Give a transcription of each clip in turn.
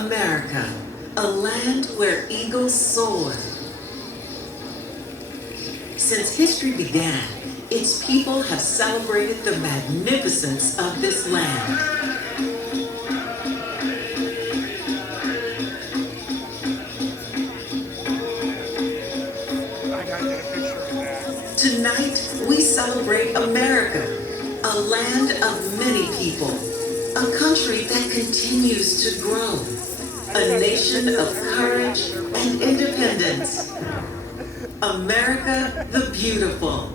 America, a land where eagles soar. Since history began, its people have celebrated the magnificence of this land. Tonight, we celebrate America, a land of many people, a country that continues to grow, a nation of courage and independence. America the Beautiful.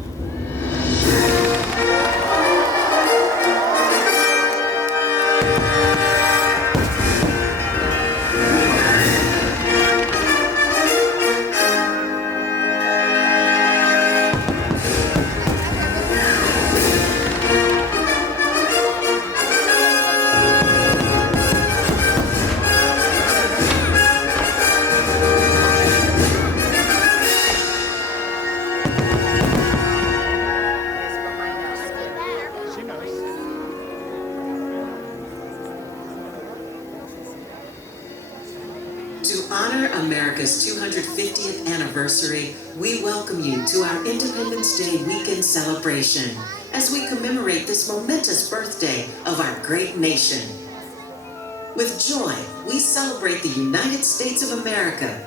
To honor America's 250th anniversary, we welcome you to our Independence Day weekend celebration as we commemorate this momentous birthday of our great nation. With joy, we celebrate the United States of America,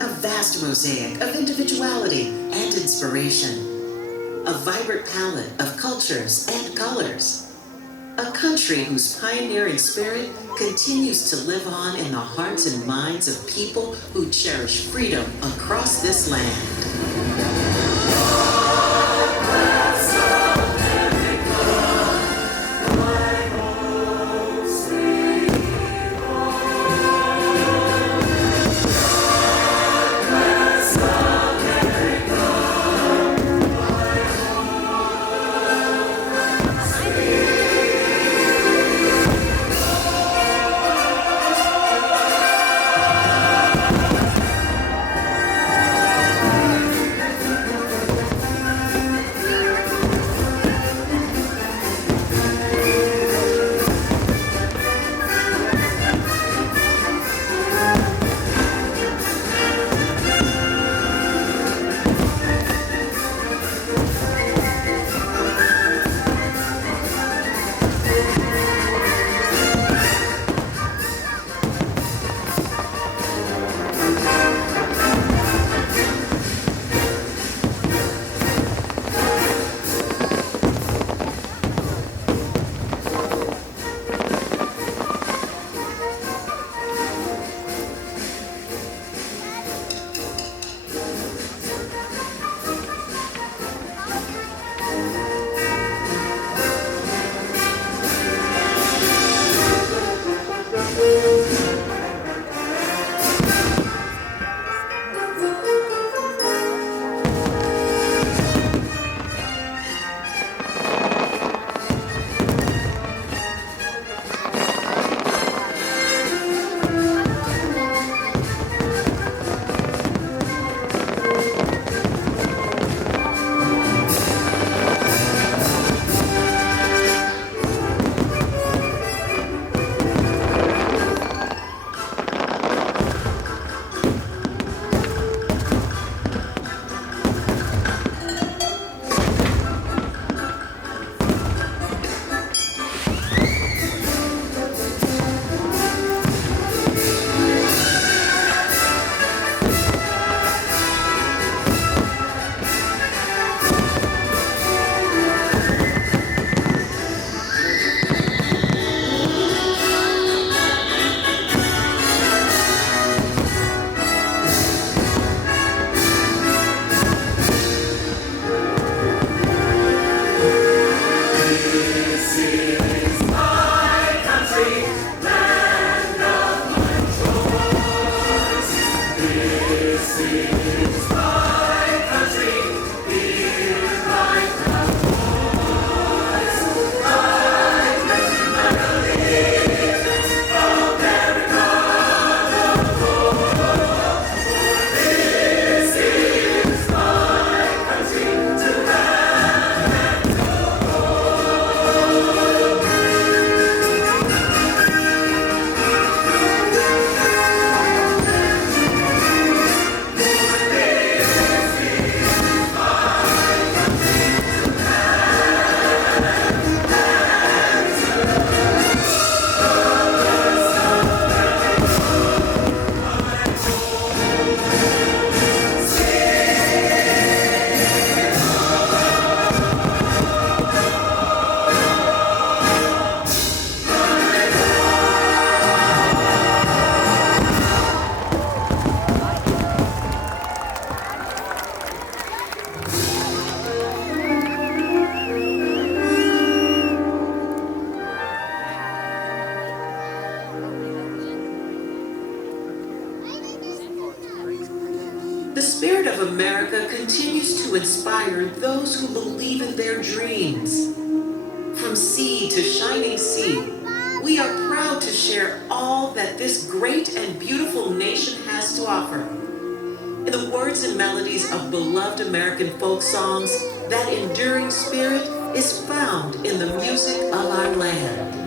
a vast mosaic of individuality and inspiration, a vibrant palette of cultures and colors. A country whose pioneering spirit continues to live on in the hearts and minds of people who cherish freedom across this land. The spirit of America continues to inspire those who believe in their dreams. From sea to shining sea, we are proud to share all that this great and beautiful nation has to offer. In the words and melodies of beloved American folk songs, that enduring spirit is found in the music of our land.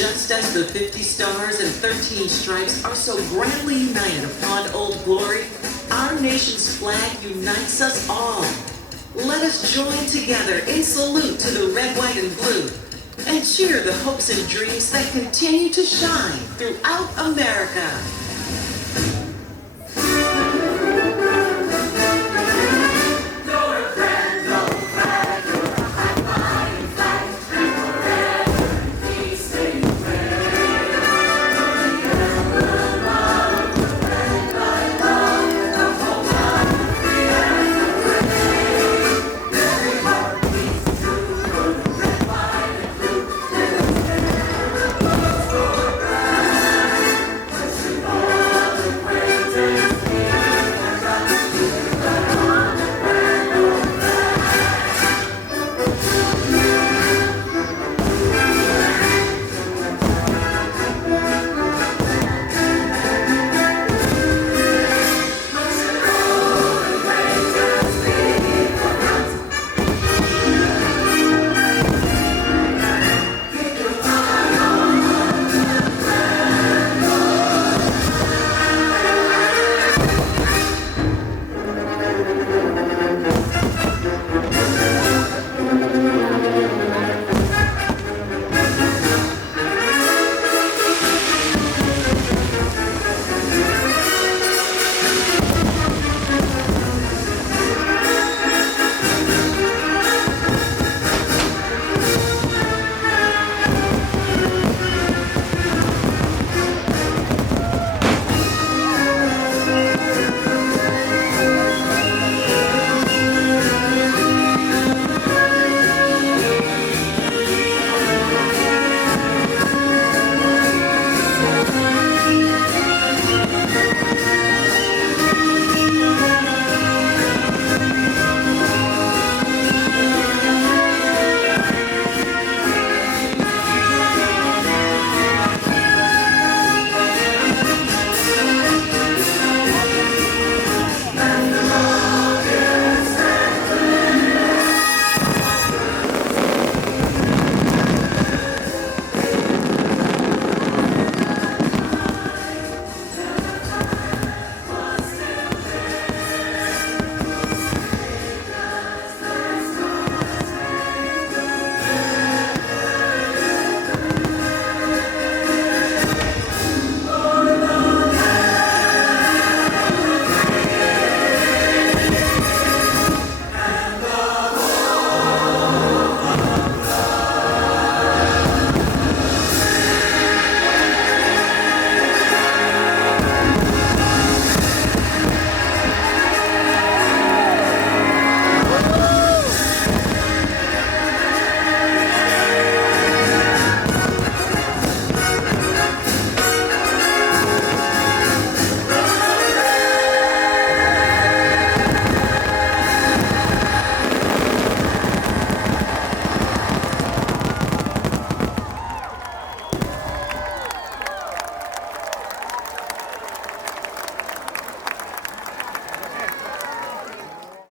Just as the 50 stars and 13 stripes are so grandly united upon Old Glory, our nation's flag unites us all. Let us join together in salute to the red, white, and blue, and cheer the hopes and dreams that continue to shine throughout America.